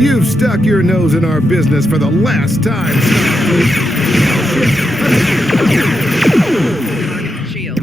You've stuck your nose in our business for the last time, Shield.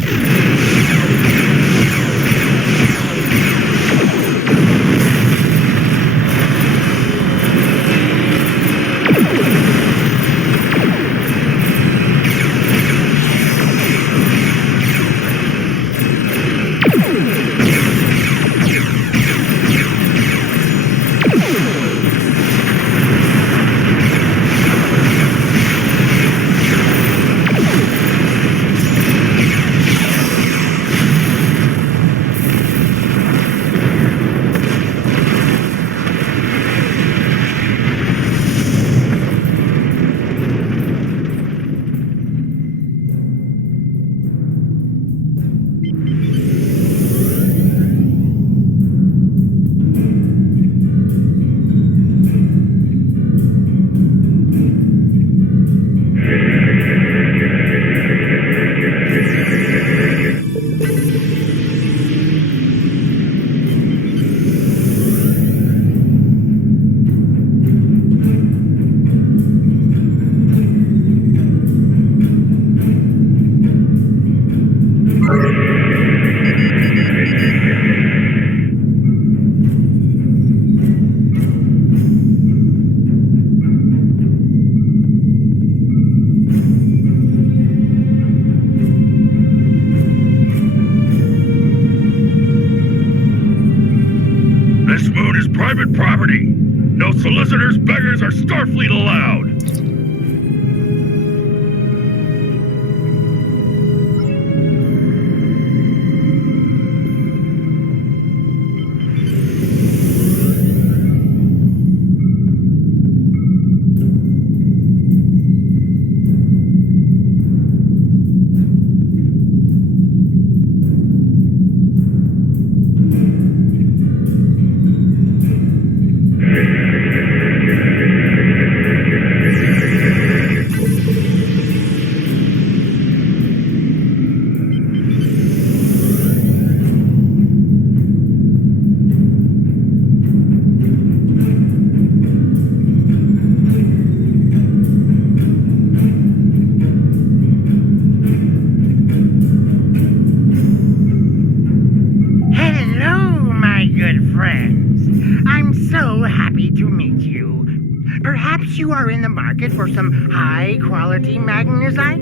This moon is private property. No solicitors, beggars, or Starfleet allowed. You are in the market for some high-quality magnesite?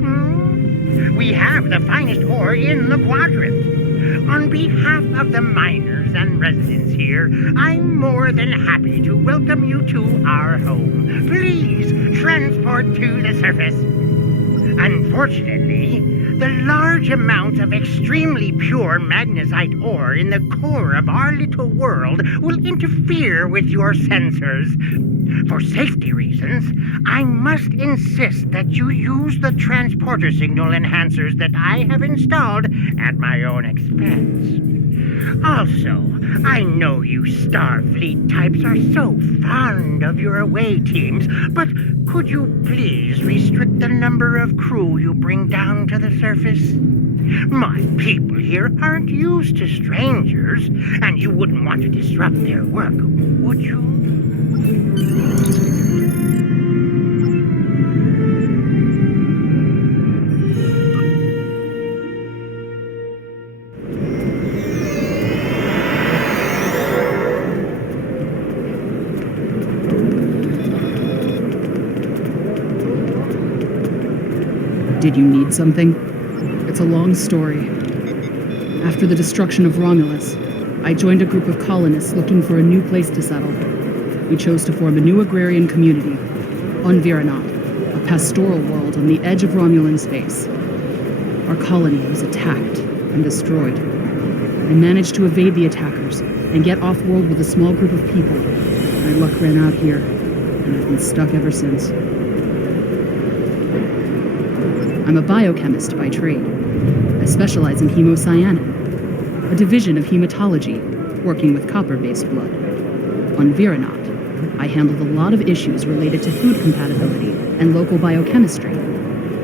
We have the finest ore in the quadrant. On behalf of the miners and residents here, I'm more than happy to welcome you to our home. Please transport to the surface. Unfortunately, the large amounts of extremely pure magnesite ore in the core of our little world will interfere with your sensors. For safety reasons, I must insist that you use the transporter signal enhancers that I have installed at my own expense. Also, I know you Starfleet types are so fond of your away teams, but could you please restrict the number of crew you bring down to the surface? My people here aren't used to strangers, and you wouldn't want to disrupt their work, would you? Did you need something? It's a long story. After the destruction of Romulus, I joined a group of colonists looking for a new place to settle. We chose to form a new agrarian community, on Viranat, a pastoral world on the edge of Romulan space. Our colony was attacked and destroyed. I managed to evade the attackers and get off-world with a small group of people. My luck ran out here, and I've been stuck ever since. I'm a biochemist by trade. I specialize in hemocyanin, a division of hematology, working with copper-based blood. On Viranat, I handled a lot of issues related to food compatibility and local biochemistry.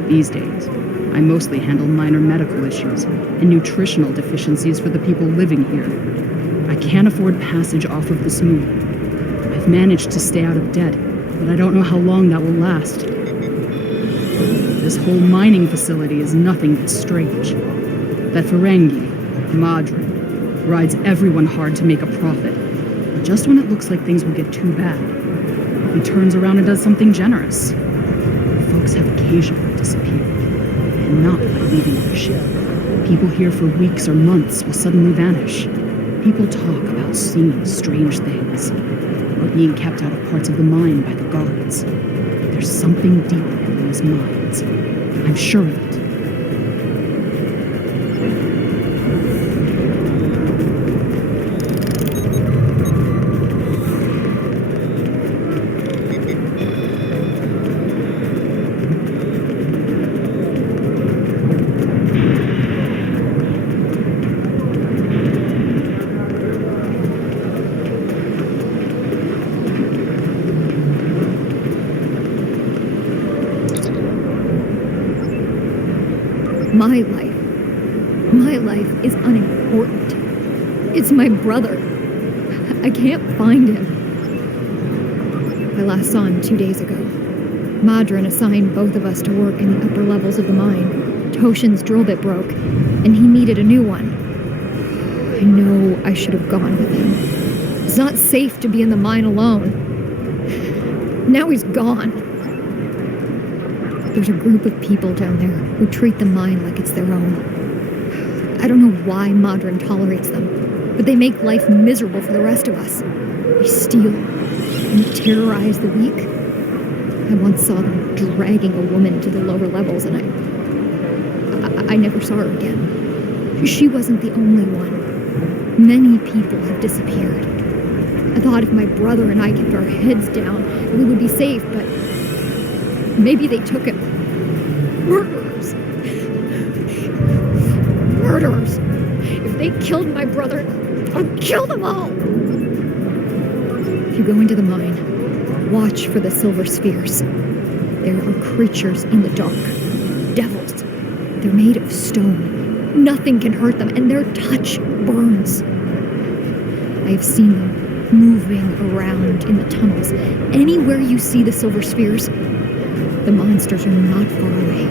These days, I mostly handle minor medical issues and nutritional deficiencies for the people living here. I can't afford passage off of this moon. I I've managed to stay out of debt, but I don't know how long that will last. This whole mining facility is nothing but strange. That Ferengi, Madron, rides everyone hard to make a profit. But just when it looks like things will get too bad, he turns around and does something generous. Folks have occasionally disappeared, and not by leaving their ship. People here for weeks or months will suddenly vanish. People talk about seeing strange things, or being kept out of parts of the mine by the guards. There's something deeper in those mines. I'm sure of it. My life is unimportant. It's my brother. I can't find him. I last saw him 2 days ago. Madron assigned both of us to work in the upper levels of the mine. Toshin's drill bit broke, and he needed a new one. I know I should have gone with him. It's not safe to be in the mine alone. Now he's gone. There's a group of people down there who treat the mine like it's their own. I don't know why Madron tolerates them, but they make life miserable for the rest of us. They steal and terrorize the weak. I once saw them dragging a woman to the lower levels, and I never saw her again. She wasn't the only one. Many people have disappeared. I thought if my brother and I kept our heads down, we would be safe, but maybe they took him. Murderers. Murderers. If they killed my brother, I'll kill them all. If you go into the mine, watch for the silver spheres. There are creatures in the dark. Devils. They're made of stone. Nothing can hurt them, and their touch burns. I have seen them moving around in the tunnels. Anywhere you see the silver spheres, the monsters are not far away.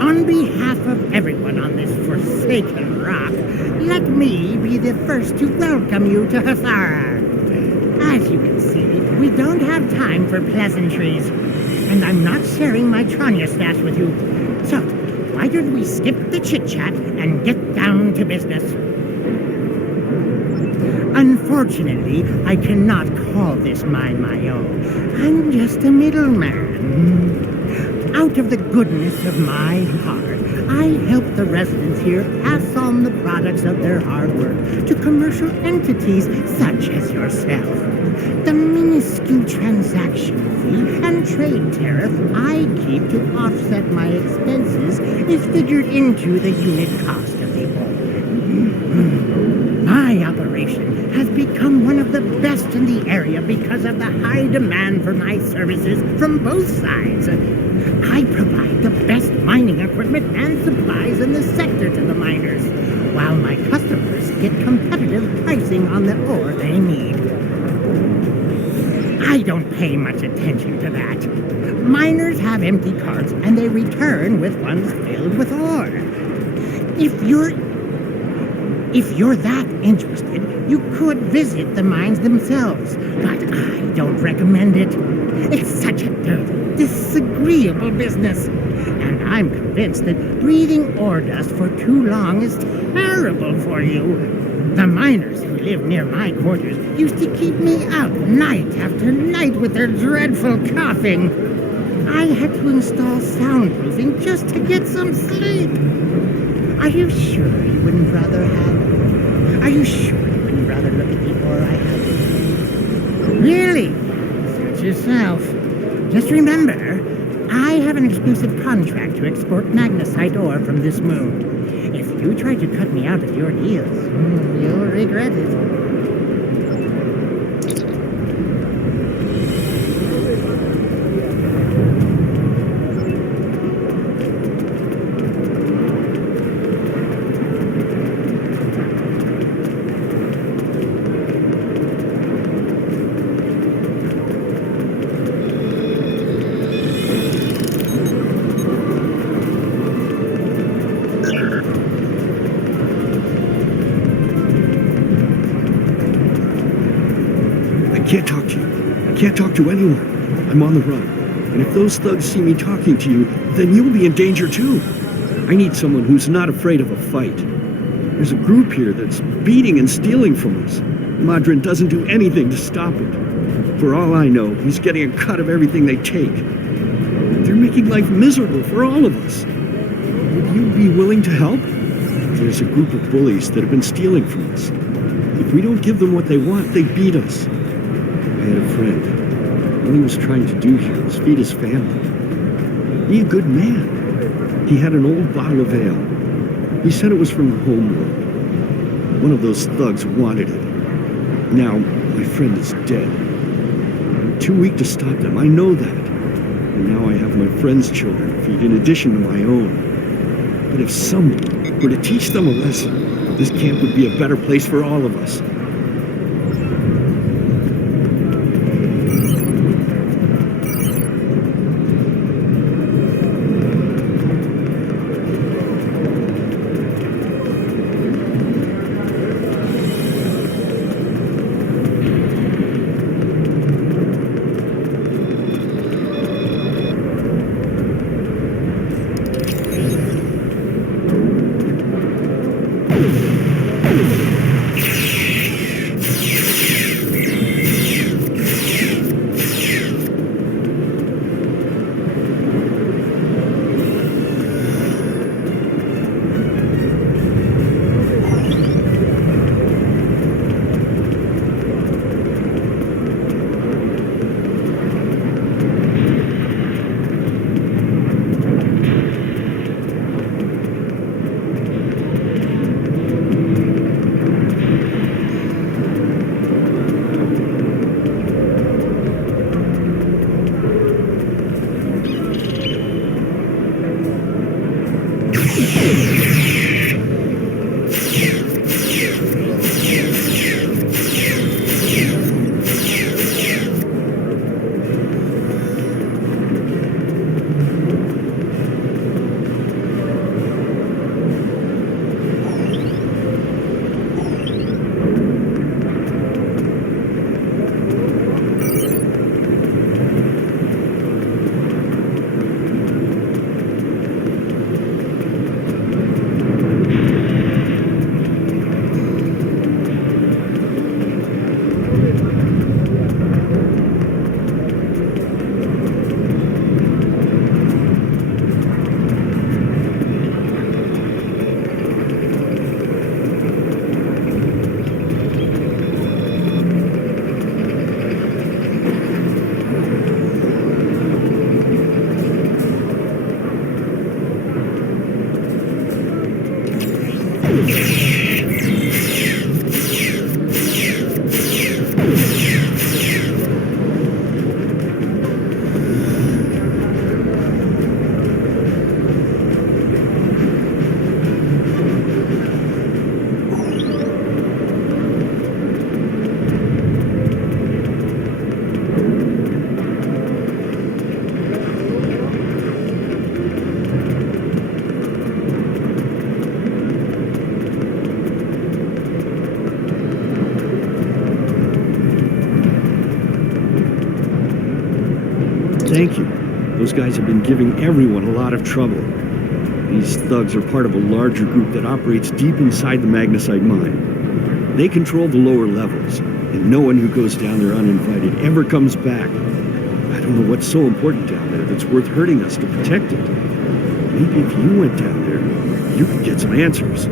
On behalf of everyone on this forsaken rock, let me be the first to welcome you to Hathara. As you can see, we don't have time for pleasantries, and I'm not sharing my Tranya stash with you. So, why don't we skip the chit-chat and get down to business? Unfortunately, I cannot call this mine my own. I'm just a middleman. Out of the goodness of my heart, I help the residents here pass on the products of their hard work to commercial entities such as yourself. The minuscule transaction fee and trade tariff I keep to offset my expenses is figured into the unit cost of the ore. My operation has become one of the best in the area because of the high demand for my services from both sides. I provide the best mining equipment and supplies in the sector to the miners, while my customers get competitive pricing on the ore they need. I don't pay much attention to that. Miners have empty carts and they return with ones filled with ore. If you're that interested, you could visit the mines themselves, but I don't recommend it. It's such a dirty, disagreeable business. And I'm convinced that breathing ore dust for too long is terrible for you. The miners who live near my quarters used to keep me up night after night with their dreadful coughing. I had to install soundproofing just to get some sleep. Are you sure you wouldn't rather have... Are you sure you wouldn't rather look at the ore I have? Really? Suit yourself. Just remember, I have an exclusive contract to export magnesite ore from this moon. If you try to cut me out of your deals, you'll regret it. I can't talk to you. I can't talk to anyone. I'm on the run. And if those thugs see me talking to you, then you'll be in danger too. I need someone who's not afraid of a fight. There's a group here that's beating and stealing from us. Madrin doesn't do anything to stop it. For all I know, he's getting a cut of everything they take. They're making life miserable for all of us. Would you be willing to help? There's a group of bullies that have been stealing from us. If we don't give them what they want, they beat us. I had a friend. All he was trying to do here was feed his family. Be a good man. He had an old bottle of ale. He said it was from the homeworld. One of those thugs wanted it. Now, my friend is dead. I'm too weak to stop them, I know that. And now I have my friend's children to feed in addition to my own. But if someone were to teach them a lesson, this camp would be a better place for all of us. Thank you. Those guys have been giving everyone a lot of trouble. These thugs are part of a larger group that operates deep inside the magnesite mine. They control the lower levels, and no one who goes down there uninvited ever comes back. I don't know what's so important down there that's worth hurting us to protect it. Maybe if you went down there, you could get some answers.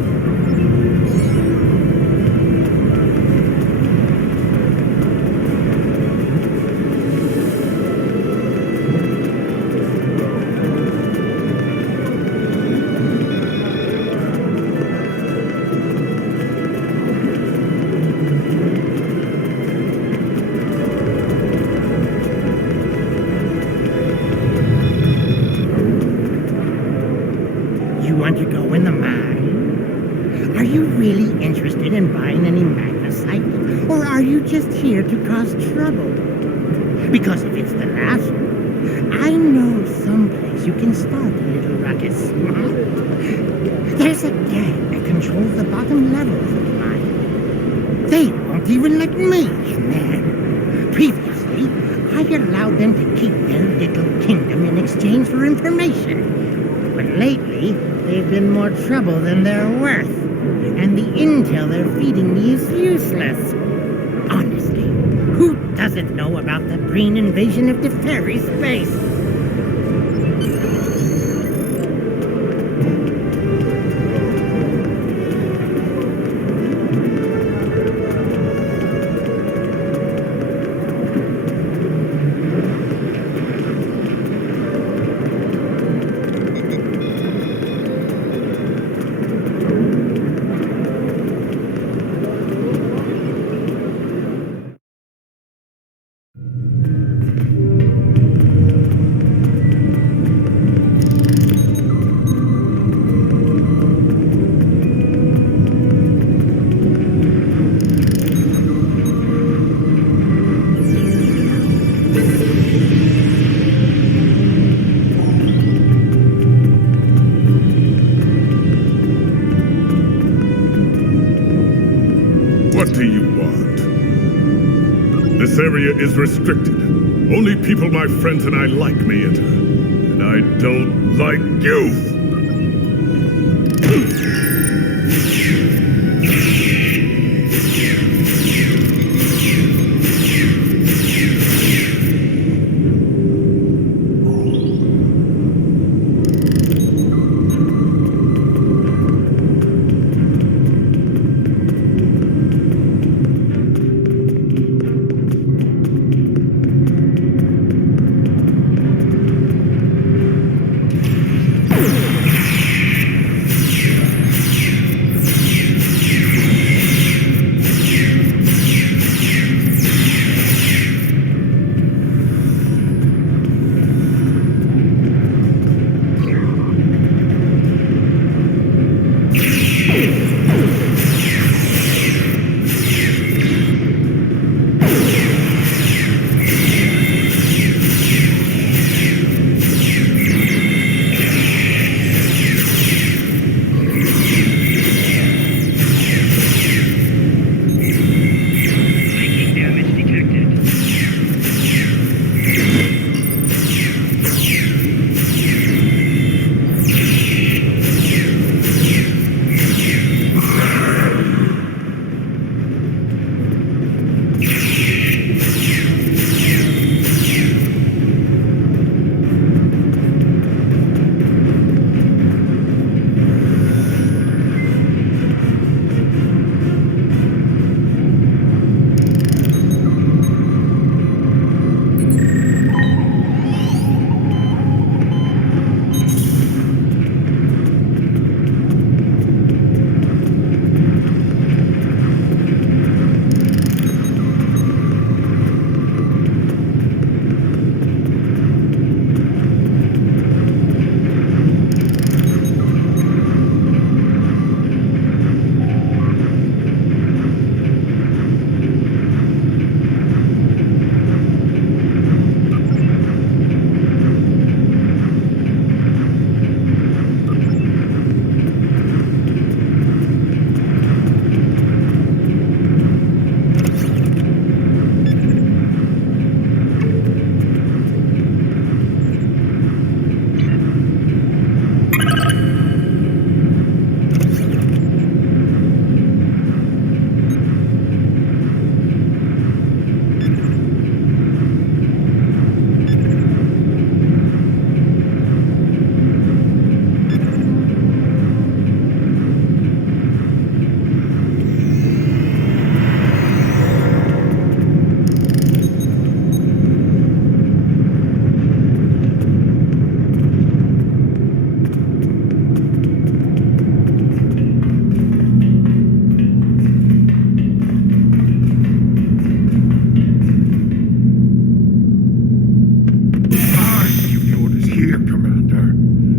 You want to go in the mine? Are you really interested in buying any magnesite? Or are you just here to cause trouble? Because if it's the last, I know someplace you can start a little ruckus. There's a gang that controls the bottom levels of the mine. They won't even let me in there. Previously, I allowed them to keep their little kingdom in exchange for information. But lately, they've been more trouble than they're worth. And the intel they're feeding me is useless. Honestly, who doesn't know about the green invasion of the fairy space? What do you want? This area is restricted. Only people my friends and I like may enter. And I don't like you!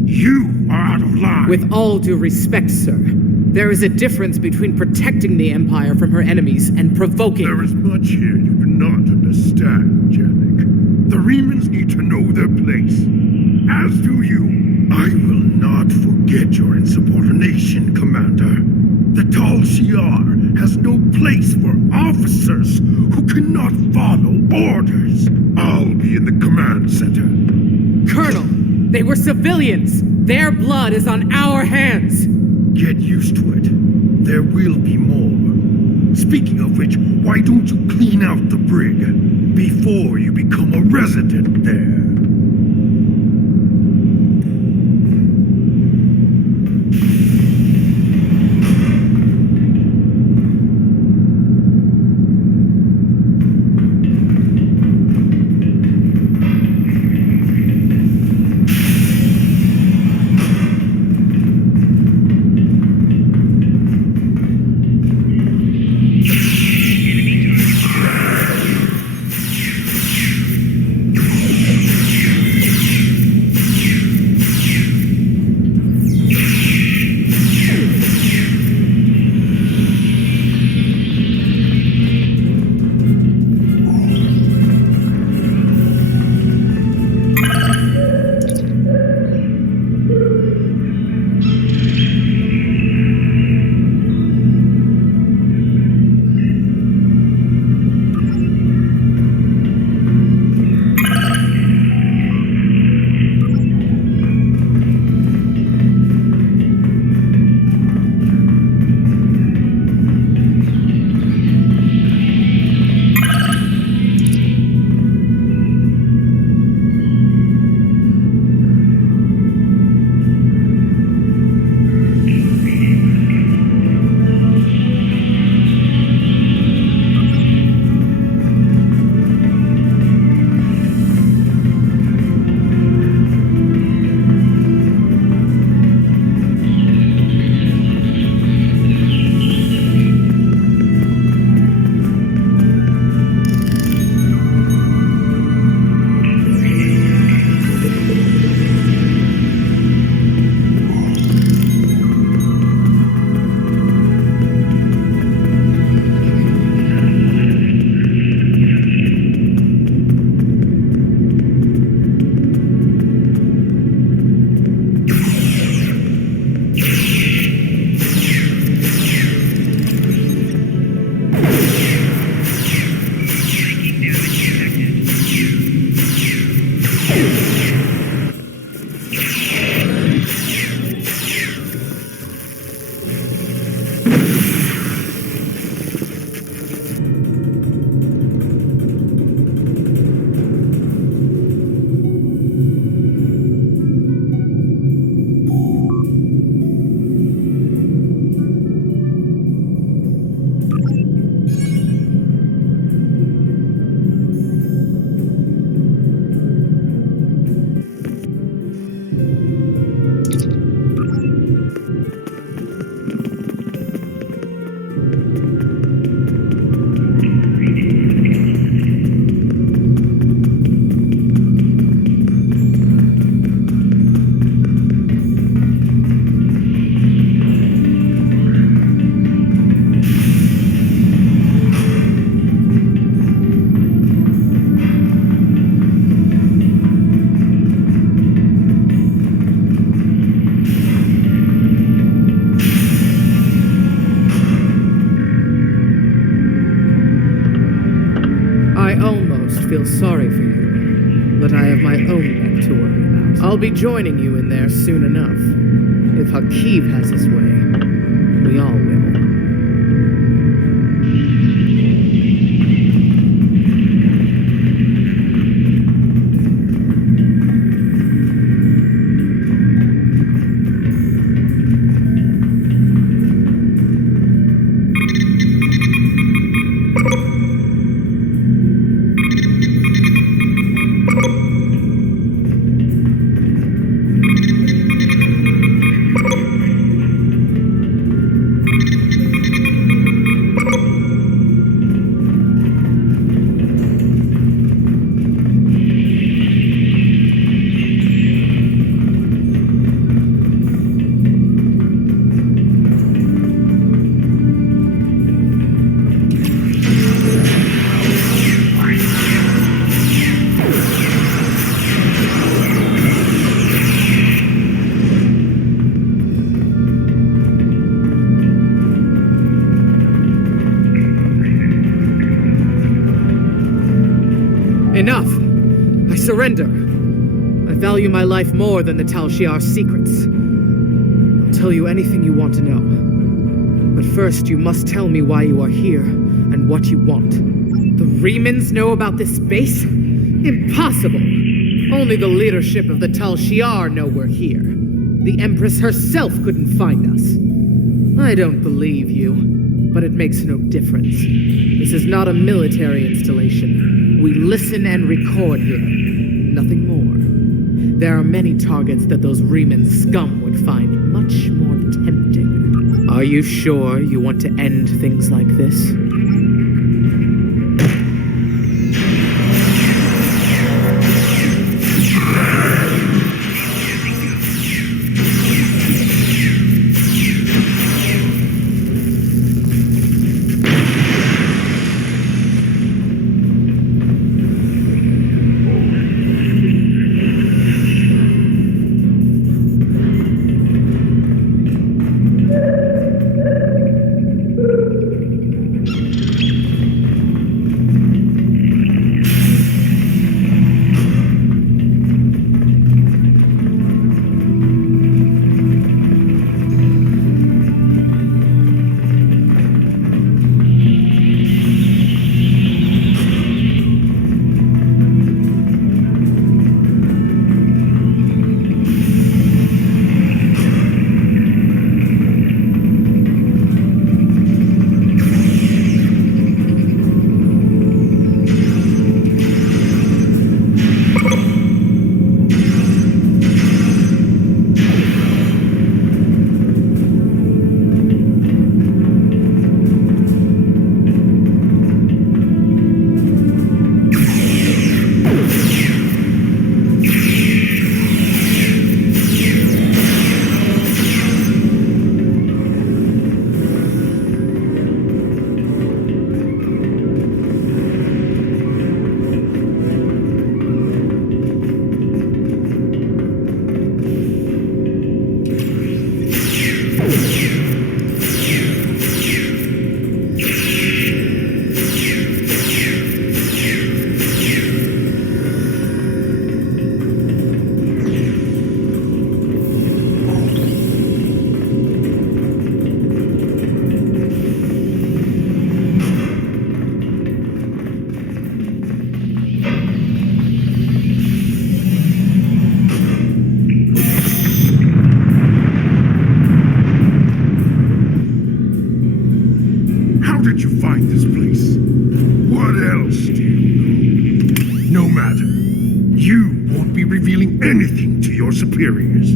You are out of line. With all due respect, sir, there is a difference between protecting the Empire from her enemies and provoking... There is much here you do not understand, Janek. The Remans need to know their place. As do you. I will not forget your insubordination, Commander. The Tal Shiar has no place for officers who cannot follow orders. I'll be in the command center. Colonel, they were civilians. Their blood is on our hands. Get used to it. There will be more. Speaking of which, why don't you clean out the brig before you become a resident there? feel sorry for you, but I have my own neck to worry about. I'll be joining you in there soon enough. If Hakeeb has his way, we all will. surrender. I value my life more than the Tal Shiar's secrets. I'll tell you anything you want to know. But first, you must tell me why you are here and what you want. The Remans know about this base? Impossible! Only the leadership of the Tal Shiar know we're here. The Empress herself couldn't find us. I don't believe you, but it makes no difference. This is not a military installation. We listen and record here. Nothing more. There are many targets that those Reman scum would find much more tempting. Are you sure you want to end things like this? Superiors.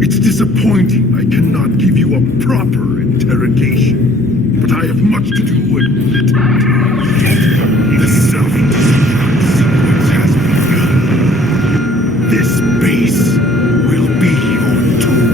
It's disappointing I cannot give you a proper interrogation, but I have much to do and little time. The self-discipline sequence has begun. This base will be your tomb.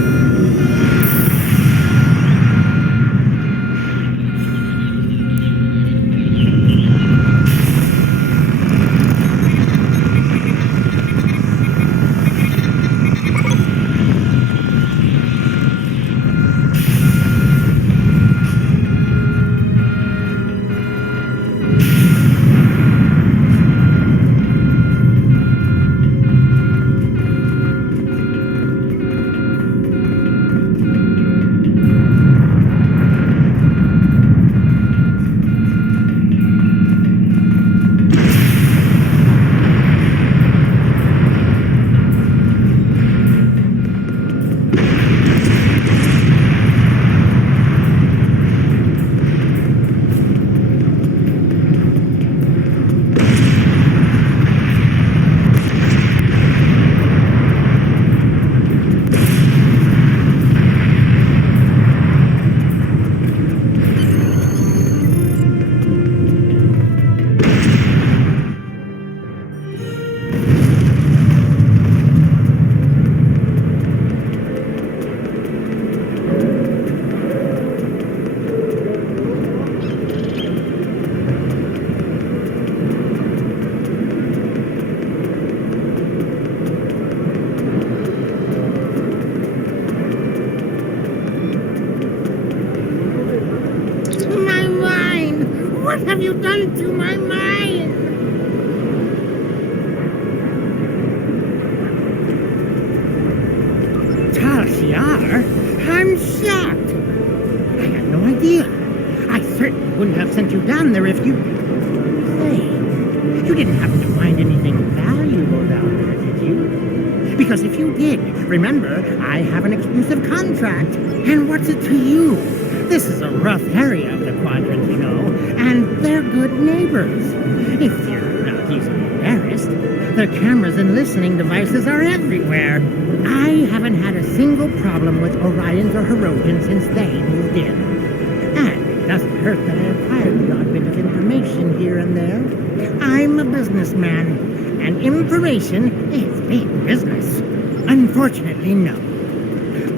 What have you done to my mind? are? I'm shocked. I had no idea. I certainly wouldn't have sent you down there if you... Say, you didn't happen to find anything valuable down there, did you? Because if you did, remember, I have an exclusive contract. And what's it to you? This is a rough area of the quadrant, you know, and they're good neighbors. If you're not easily embarrassed, the cameras and listening devices are everywhere. I haven't had a single problem with Orions or Herodians since they moved in. And it doesn't hurt that I acquired the odd bit of information here and there. I'm a businessman, and information is big business. Unfortunately, no.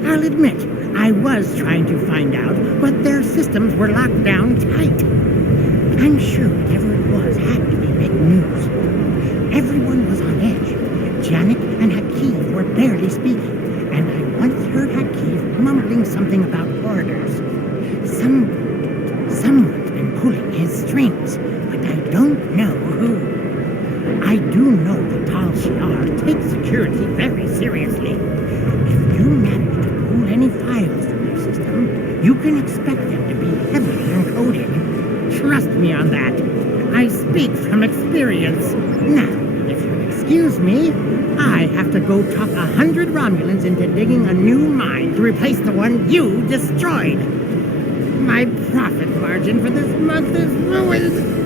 I'll admit, I was trying to find out, but their systems were locked down tight. I'm sure whatever it was had to be big news. Everyone was on edge. Janik and Hakeev were barely speaking, and I once heard Hakeev mumbling something about orders. Someone's been pulling his strings, but I don't know who. I do know the Tal Shiar takes security very seriously. If you manage to pull any files from their system, you can expect them to be heavily encoded. Trust me on that. I speak from experience. Now, if you'll excuse me, I have to go talk 100 Romulans into digging a new mine to replace the one you destroyed. My profit margin for this month is ruined.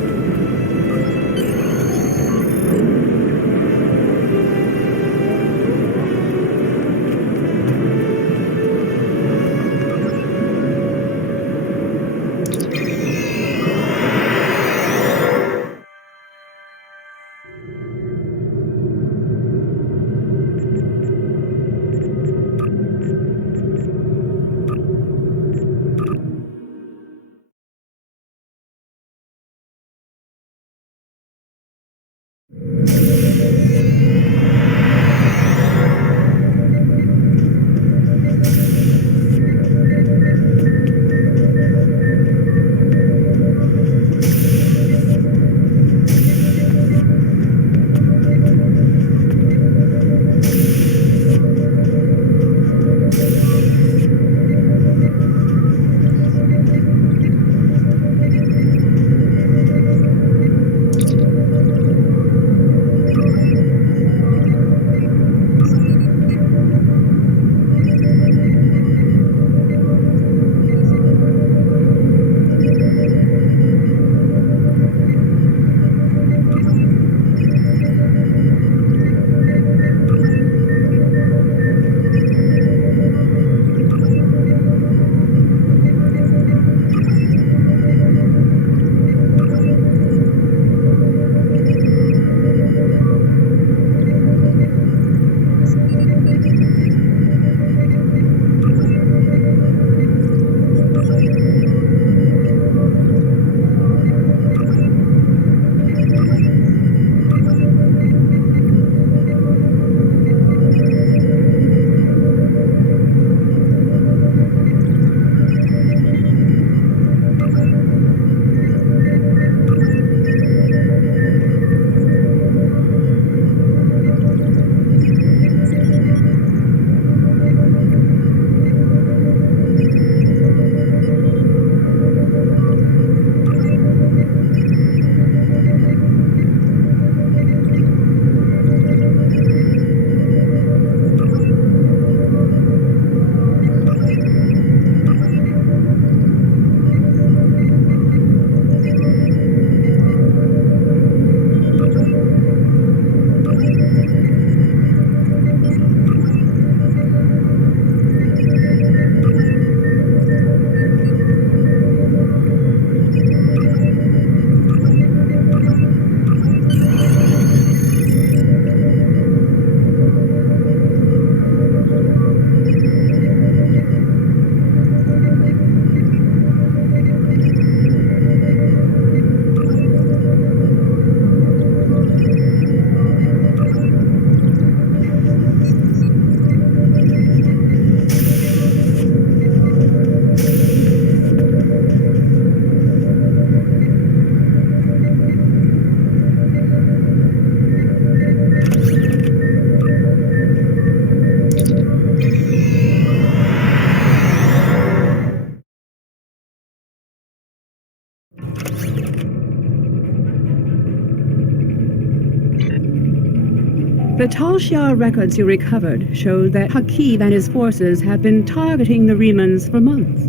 The Tal Shiar records you recovered showed that Hakiv and his forces have been targeting the Remans for months.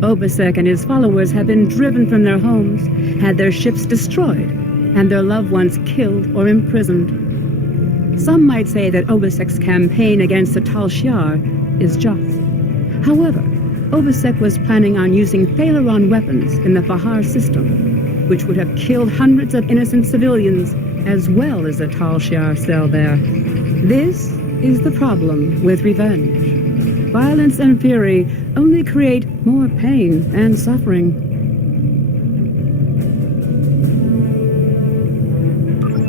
Obasek and his followers have been driven from their homes, had their ships destroyed, and their loved ones killed or imprisoned. Some might say that Obasek's campaign against the Tal Shiar is just. However, Obasek was planning on using Thalaron weapons in the Fahar system, which would have killed hundreds of innocent civilians as well as the Tal Shiar cell there. This is the problem with revenge. Violence and fury only create more pain and suffering.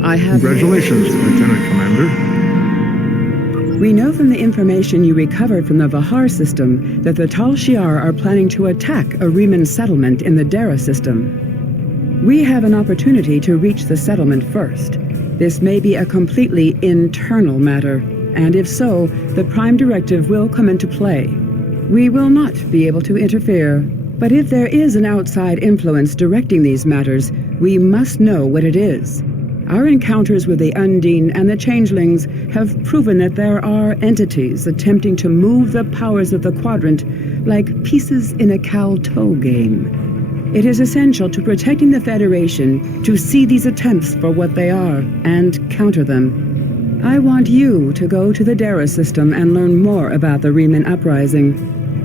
I have... Congratulations, Lieutenant Commander. We know from the information you recovered from the Vahar system that the Tal Shiar are planning to attack a Reman settlement in the Dara system. We have an opportunity to reach the settlement first. This may be a completely internal matter, and if so, the Prime Directive will come into play. We will not be able to interfere, but if there is an outside influence directing these matters, we must know what it is. Our encounters with the Undine and the Changelings have proven that there are entities attempting to move the powers of the Quadrant like pieces in a cow-toe game. It is essential to protecting the Federation to see these attempts for what they are and counter them. I want you to go to the Dara system and learn more about the Reman uprising.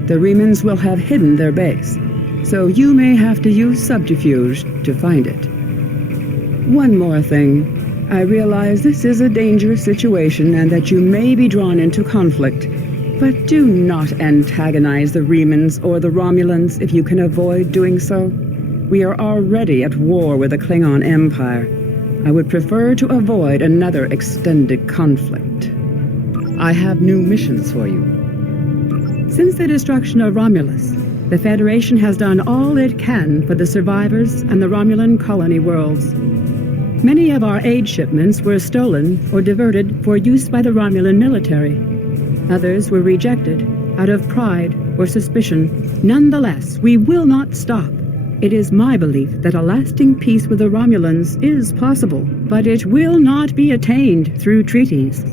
The Remans will have hidden their base, so you may have to use subterfuge to find it. One more thing. I realize this is a dangerous situation and that you may be drawn into conflict, but do not antagonize the Remans or the Romulans if you can avoid doing so. We are already at war with the Klingon Empire. I would prefer to avoid another extended conflict. I have new missions for you. Since the destruction of Romulus, the Federation has done all it can for the survivors and the Romulan colony worlds. Many of our aid shipments were stolen or diverted for use by the Romulan military. Others were rejected out of pride or suspicion. Nonetheless, we will not stop. It is my belief that a lasting peace with the Romulans is possible, but it will not be attained through treaties.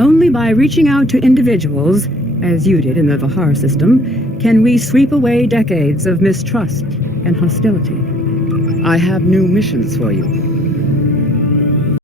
Only by reaching out to individuals, as you did in the Vahar system, can we sweep away decades of mistrust and hostility. I have new missions for you.